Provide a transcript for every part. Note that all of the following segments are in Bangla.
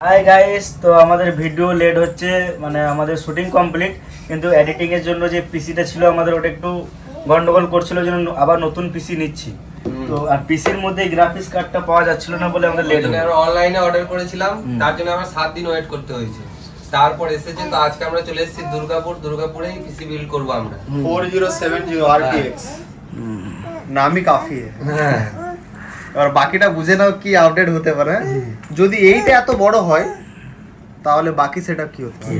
হাই গাইস, তো আমাদের ভিডিও লেট হচ্ছে, মানে আমাদের শুটিং কমপ্লিট, কিন্তু এডিটিং এর জন্য যে পিসিটা ছিল আমাদের ওটা একটু গন্ডগোল করছিল, জন্য আবার নতুন পিসি নিচ্ছি। তো আর পিসির মধ্যে গ্রাফিক্স কার্ডটা পাওয়া যাচ্ছিল না বলে আমাদের লেট হলো। আমরা অনলাইনে অর্ডার করেছিলাম, তার জন্য আমরা 7 দিন ওয়েট করতে হয়েছে। তারপর এসেছে, তো আজকে আমরা চলে এসেছি দুর্গাপুরেই পিসি বিল্ড করব আমরা। 4070 RTX নামই কাফি হ্যাঁ। আর বাকিটা বুঝে নাও কি আপডেট হতে পারে। যদি এইটা এত বড় হয় তাহলে বাকি সেটআপ কি হতে পারে।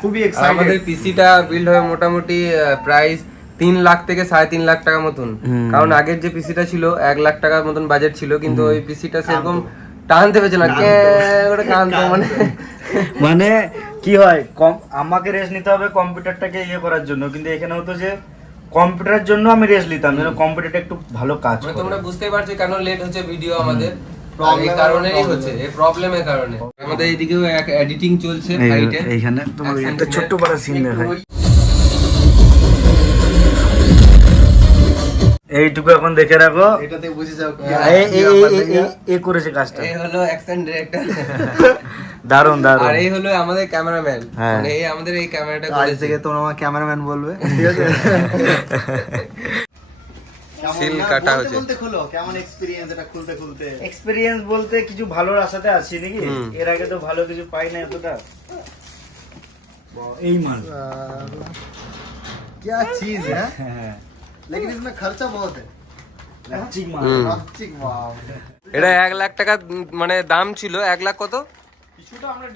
খুবই এক্সাইটেড। আমাদের পিসিটা বিল্ড হবে মোটামুটি প্রাইস 3 লাখ থেকে 3.5 লাখ টাকা মতন। কারণ আগের যে পিসিটা ছিল 1 লাখ টাকার মতন বাজেট ছিল, কিন্তু ওই পিসিটা সেরকম টানতে পেরেছে না, ওটা কানতো মানে কি হয়, আমাকে রেস্ট নিতে হবে কম্পিউটারটাকে করার জন্য, কিন্তু এখানে হতো যে কম্পিউটারের জন্য আমি রেস্ট নিতাম যেন কম্পিউটারটা একটু ভালো কাজ করে। তোমরা বুঝতেই পারছো কেন লেট হচ্ছে ভিডিও আমাদের, এই কারণেই হচ্ছে, এই প্রবলেমের কারণে। আমাদের এইদিকেও এক এডিটিং চলছে সাইটে। এইখানে তোমার একটা ছোট্ট বড় সিন দেখাই, এইটুকু এখন দেখে রাখো। এটাতে বুঝে যাও কি এই করেছে কাজটা। এই হলো অ্যাকশন ডিরেক্টর, দারুন দারুন। আর এই হলো আমাদের ক্যামেরাম্যান, হ্যাঁ। মানে এই আমাদের এই ক্যামেরাটা আজ করেছে। থেকে তোমরা আমার ক্যামেরাম্যান বলবে, ঠিক আছে? সিল কাটা হচ্ছে। বলতে খুলো কেমন এক্সপেরিয়েন্স এটা খুলতে খুলতে। এক্সপেরিয়েন্স বলতে কিছু ভালোর আশাতে আছি নাকি, এর আগে তো ভালো কিছু পাই না এতটা। এই মাল क्या चीज है, হ্যাঁ, लेकिन इसमें खर्चा बहुत है। ঠিক মাল। ঠিক বাপ। এটা 1 লাখ টাকা মানে দাম ছিল। 1 লাখ কত কিছুটা আমরা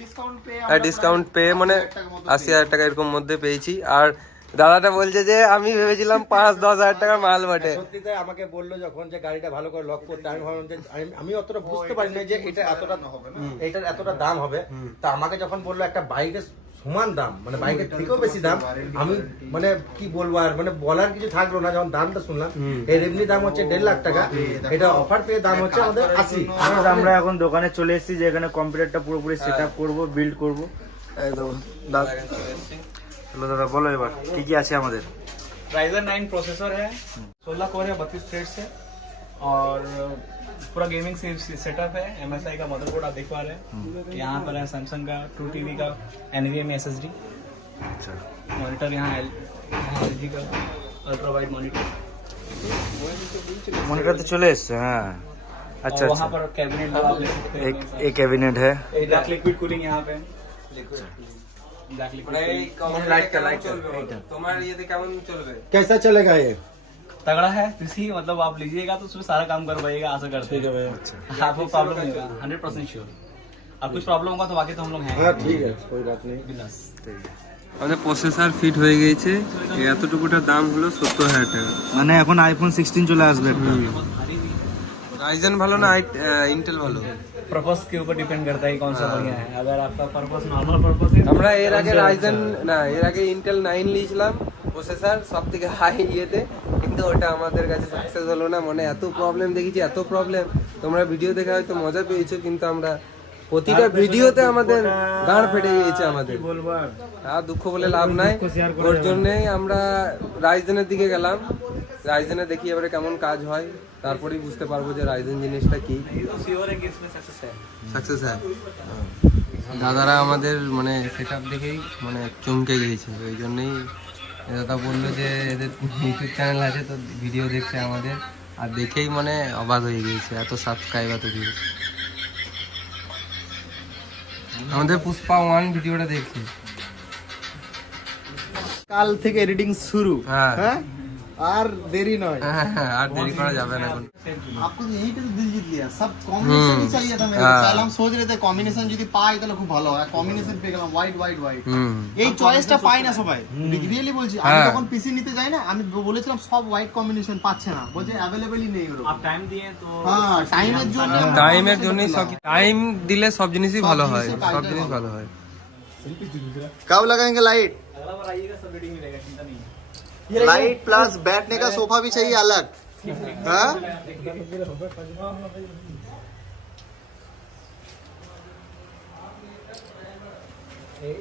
ডিসকাউন্ট পেয়ে মানে 80,000 টাকা এরকম মধ্যে পেয়েছি। আর দাদাটা বলছে যে আমি ভেবেছিলাম 5-10 হাজার টাকার মাল বটে। সত্যিতে আমাকে বললো যখন যে গাড়িটা ভালো করে লক করতে, আমি ভাবলাম যে আমি অতটা বুঝতে পারিনি যে এটা এতটা হবে না, এটার এতটা দাম হবে। তা আমাকে যখন বললো একটা বাইকের সমান দাম, মানে বাইকের থেকেও বেশি দাম, আমি মানে কি বলবো আর মানে বলার কিছু থাকলো না। যখন দামটা শুনলাম, এর এমনি দাম হচ্ছে 1.5 লাখ টাকা, এটা অফার পেয়ে দাম হচ্ছে আমাদের 80। আমরা এখন দোকানে চলে এসেছি, যেখানে কম্পিউটারটা পুরোপুরি সেট আপ করবো, বিল্ড করবো। চলো দাদা, বলো এবার কি কি আছে আমাদের। Ryzen 9 प्रोसेसर है, 16 कोर है, 32 थ्रेड्स है, और पूरा गेमिंग सेटअप है। MSI का मदरबोर्ड आप देख पा रहे हैं। यहाँ पर है सैमसंग का 2TB का NVMe SSD। अच्छा, मॉनिटर यहाँ LG का अल्ट्रा वाइड मॉनिटर। মনিটর তো চলে এসছে, হ্যাঁ। अच्छा और अच्छा, वहाँ पर कैबिनेट आप देख सकते हैं। एक कैबिनेट है। ब्लैक लिक्विड कूलिंग यहाँ पे। ब्लैक মানে এই लिक्विड কম্পিউটারটা কেমন চলবে? তোমার ইয়েতে কেমন চলবে? कैसा चलेगा ये? तगड़ा है पीसी, मतलब आप लीजिएगा तो उसमें सारा काम कर पाइएगा, आशा करते हैं। आपको प्रॉब्लम नहीं होगा, 100% श्योर। अब कुछ प्रॉब्लम होगा तो बाकी तो हम लोग हैं। हाँ ठीक है, कोई बात नहीं। बिंदास। আমাদের প্রসেসর ফিট হয়ে গিয়েছে, এতটুকুটার দাম হলো 70,000 টাকা। মানে এখন আইফোন 16 চলে আসবে। রাইজেন ভালো না ইন্টেল ভালো? पर्पस के ऊपर डिपेंड करता है कौन सा बढ़िया है। अगर आपका पर्पस नॉर्मल पर्पस है, আমরা এর আগে রাইজেন না, এর আগে ইন্টেল 9 নিয়েছিলাম প্রসেসর, সব থেকে হাই ইয়েতে, কিন্তু ওটা আমাদের কাছে সাকসেস হলো না। মানে এত প্রবলেম দেখেছি, এত প্রবলেম। তোমরা ভিডিও দেখে হয়তো মজা পেয়েছো, কিন্তু আমরা প্রতিটা ভিডিওতে আমাদের গাঁড় ফেটে গিয়েছে আমাদের। বলবো আর আর দুঃখ বলে লাভ নাই, ওর জন্যই আমরা রাইজেনের দিকে গেলাম। রাইজেনে দেখি এবারে কেমন কাজ হয়, তারপরেই বুঝতে পারবো যে রাইজেন জিনিসটা কি। श्योर है कि इसमें सक्सेस है। সাকসেস হ্যাঁ। দাদারা আমাদের মানে সেটআপ দেখেই মানে চমকে গিয়েছে, ওই জন্যই দাদা বললো যে এদের ইউটিউব চ্যানেল আছে, তো ভিডিও দেখছে আমাদের, আর দেখেই মানে অবাক হয়ে গিয়েছে, এত সাবস্ক্রাইব, এত ভিউ। আমাদের পুষ্পা 1 ভিডিওটা দেখছি। কাল থেকে এডিটিং শুরু, হ্যাঁ। হ্যাঁ আর দেরি নয়। আর দেরি করা যাবে না এখন। आपको यहीं पे तो दिल जीत लिया, सब कॉम्बिनेशन ही चाहिए था मेरे को। पहले हम सोच रहे थे कॉम्बिनेशन যদি পাই তাহলে খুব ভালো হয়, কম্বিনেশন পেয়ে গেলাম হোয়াইট হোয়াইট হোয়াইট। এই চয়েসটা পাই না সবাই, রিয়েলি বলছি। আমি যখন পিসি নিতে যাই না, আমি বলেছিলাম সব হোয়াইট কম্বিনেশন পাচ্ছে না, বলছে अवेलेबलই নেই ওগুলো। आप टाइम दिए तो হ্যাঁ টাইমের জন্য, টাইমের জন্যই সব, টাইম দিলে সব জিনিসই ভালো হয়, সব জিনিস ভালো হয়। कब लगाएंगे लाइट? अगला बार आइएगा सब रेडी मिलेगा, चिंता नहीं है। लाइट प्लस बैठने का सोफा भी चाहिए अलग, हाँ?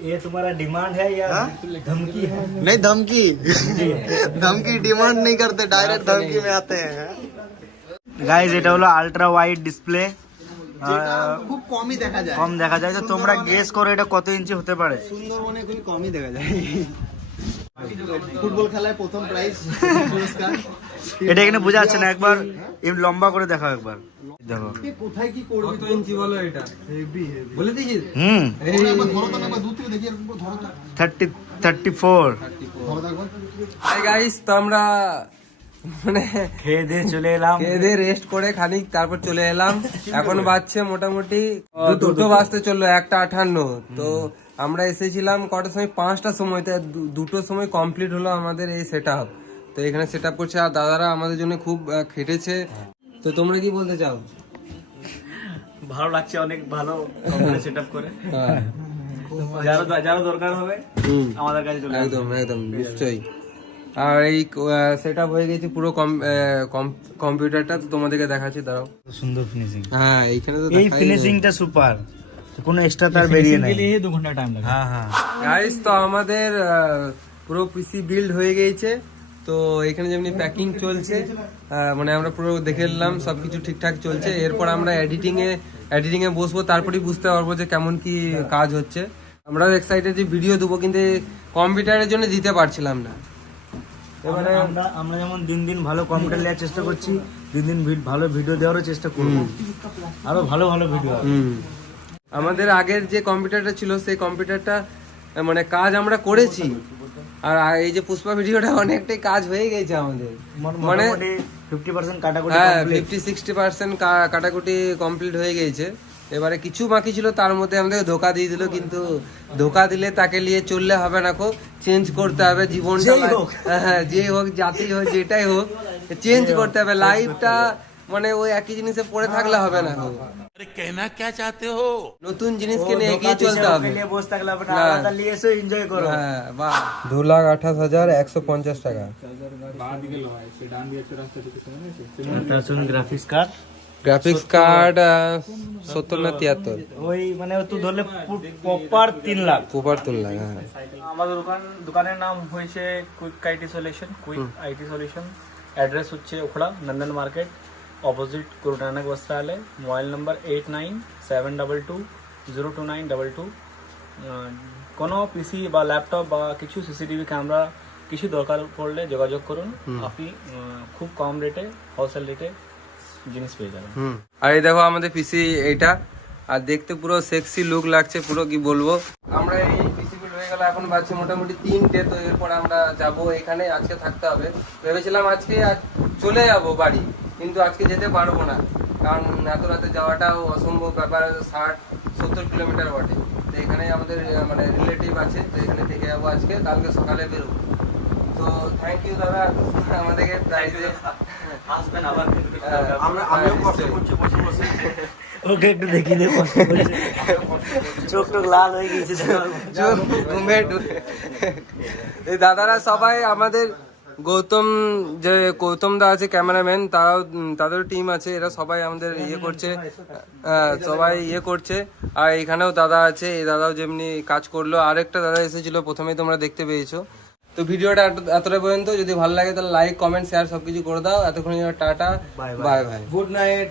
ये तुम्हारा डिमांड है या धमकी है? नहीं धमकी धमकी डिमांड नहीं करते, डायरेक्ट धमकी में आते हैं। গাইজ, এটা হলো আলট্রা ওয়াইড ডিসপ্লে, যেটা খুব কমই দেখা যায়। কম দেখা যায়। তো তোমরা গেস করো এটা কত ইঞ্চি হতে পারে। সুন্দরবনে খুবই কমই দেখা যায়। ফুটবল খেলায় প্রথম প্রাইজ পুরস্কার। এটা এখানে বোঝা যাচ্ছে না, একবার লম্বা করে দেখাও একবার, দেখো। কোথায় কি করবি? কত ইঞ্চি বলো এটা? বলে দিয়েছিস? একবার ধরো তো, একবার দূর থেকে দেখি, একবার ধরো তো। 34। ধরো তো একবার। হাই গাইস, তো আমরা মানে খেয়ে দিয়ে চলে এলাম। খেয়ে দিয়ে রেস্ট করে খানিক তারপর চলে এলাম। এখন বাজছে মোটামুটি 2টো বাজতে চললো, 1:58। তো আমরা এসেছিলাম কটার সময়? 5টার সময়। তো 2টোর সময় কমপ্লিট হলো আমাদের এই সেট আপ। তো এখানে সেট আপ করছে আর দাদারা আমাদের জন্য খুব খেটেছে। তো তোমরা কি বলতে চাও? ভালো লাগছে, অনেক ভালো সেটআপ করে। হ্যাঁ, যারা দরকার হবে হুম, আমাদের কাছে চলে আসবে। একদম একদম নিশ্চয়ই। আর এই সেট আপ হয়ে গেছে পুরো কম্পিউটারটা, তো তোমাদেরকে দেখাচ্ছি, দাঁড়াও। সুন্দর ফিনিশিং। হ্যাঁ, এইখানে তো এই ফিনিশিংটা সুপার, কোনো এক্সট্রা তার বেরিয়ে নাই। 2 घंटा टाइम लगा। হ্যাঁ হ্যাঁ। গাইস, তো আমাদের পুরো পিসি বিল্ড হয়ে গেছে। তো এখানে যেমনি প্যাকিং চলছে, মানে আমরা পুরো দেখে নিলাম সবকিছু ঠিকঠাক চলছে। এরপর আমরা এডিটিং এ বসবো, তারপরেই বুঝতে পারবো যে কেমন কি কাজ হচ্ছে। আমরাও এক্সাইটেড যে ভিডিও দেবো, কিন্তু কম্পিউটারের জন্য দিতে পারছিলাম না। এবারে আমরা যেমন দিন দিন ভালো কম্পিউটার নেওয়ার চেষ্টা করছি, দিন দিন ভালো ভিডিও দেওয়ারও চেষ্টা করব, আরো ভালো ভালো ভিডিও। আমাদের আগের যে কম্পিউটারটা ছিল সেই কম্পিউটারটা মানে কাজ আমরা করেছি, আর এই যে পুষ্পা ভিডিওটা অনেকটাই কাজ হয়ে গেছে আমাদের, মানে 50% কাটাকুটি। হ্যাঁ 50-60% কাটাকুটি কমপ্লিট হয়ে গেছে। এবারে কিছু বাকি ছিল, তার মধ্যে আমাদের ধোকা দিয়ে দিল। কিন্তু ধোকা দিলে তাকে নিয়ে চললে হবে না, খুব চেঞ্জ করতে হবে জীবনটা। হ্যাঁ, যে হোক, জাতি হোক, যেটাই হোক, চেঞ্জ করতে হবে লাইফটা। মানে ওই একই জিনিসে পড়ে থাকলে হবে না, নতুন জিনিসকে নিয়ে এগিয়ে চলতে হবে। বসে থাকলে হবে না, আলাদা নিয়ে এসে এনজয় করো। হ্যাঁ, বাহ। 2,28,150 টাকা। গ্রাফিক্স কার্ড, গ্রাফিক্স কার্ড 70 না 73, ওই মানে তুই ধরলে প্রপার 3 লাখ। প্রপার 3 লাখ। হ্যাঁ, আমাদের দোকানের নাম হয়েছে quick IT solution. Quick IT solution address হচ্ছে ওখড়া নন্দন মার্কেট, অপোজিট গুরু নানক বস্ত্রালয়। Mobile number 8972202922। কোনো পিসি বা ল্যাপটপ বা কিছু সিসিটিভি ক্যামেরা কিছু দরকার পড়লে যোগাযোগ করুন। আপনি খুব কম রেটে, হোলসেল রেটে জিনিস পেয়ে যাবেন। আর এই দেখো আমাদের পিসি এইটা, আর দেখতে পুরো সেক্সি লুক লাগছে, পুরো কি বলবো। আমরা এই পিসি বিল হয়ে গেল, এখন বাজছে মোটামুটি 3টে। তো এরপর আমরা যাব এখানে, আজকে থাকতে হবে। ভেবেছিলাম আজকে চলে যাব বাড়ি, কিন্তু আজকে যেতে পারবো না, কারণ এত রাতে যাওয়াটাও অসম্ভব ব্যাপার। 60-70 কিলোমিটার বটে। তো এখানে আমাদের মানে রিলেটিভ আছে, তো এখানে থেকে যাবো আজকে, কালকে সকালে বেরোবো। তো থ্যাংক ইউ দাদা আমাদেরকে আসবেন আবার। আমিও কষ্ট করছি বসে বসে। ওকে একটু দেখিয়ে দে, কষ্ট করছে, চোখ টোক লাল হয়ে গেছে। এই দাদারা সবাই আমাদের, গৌতম দা আছে ক্যামেরাম্যান, তাদেরও টিম আছে, এরা সবাই আমাদের ইয়ে করছে, সবাই ইয়ে করছে। আর এখানেও দাদা আছে, এই দাদাও যেমনি কাজ করলো। আরেকটা দাদা এসেছিল, প্রথমেই তোমরা দেখতে পেয়েছো। তো ভিডিওটা এতটা পর্যন্ত, যদি ভালো লাগে তাহলে লাইক, কমেন্ট, শেয়ার সবকিছু করে দাও। এতক্ষণ tata, bye bye, good night.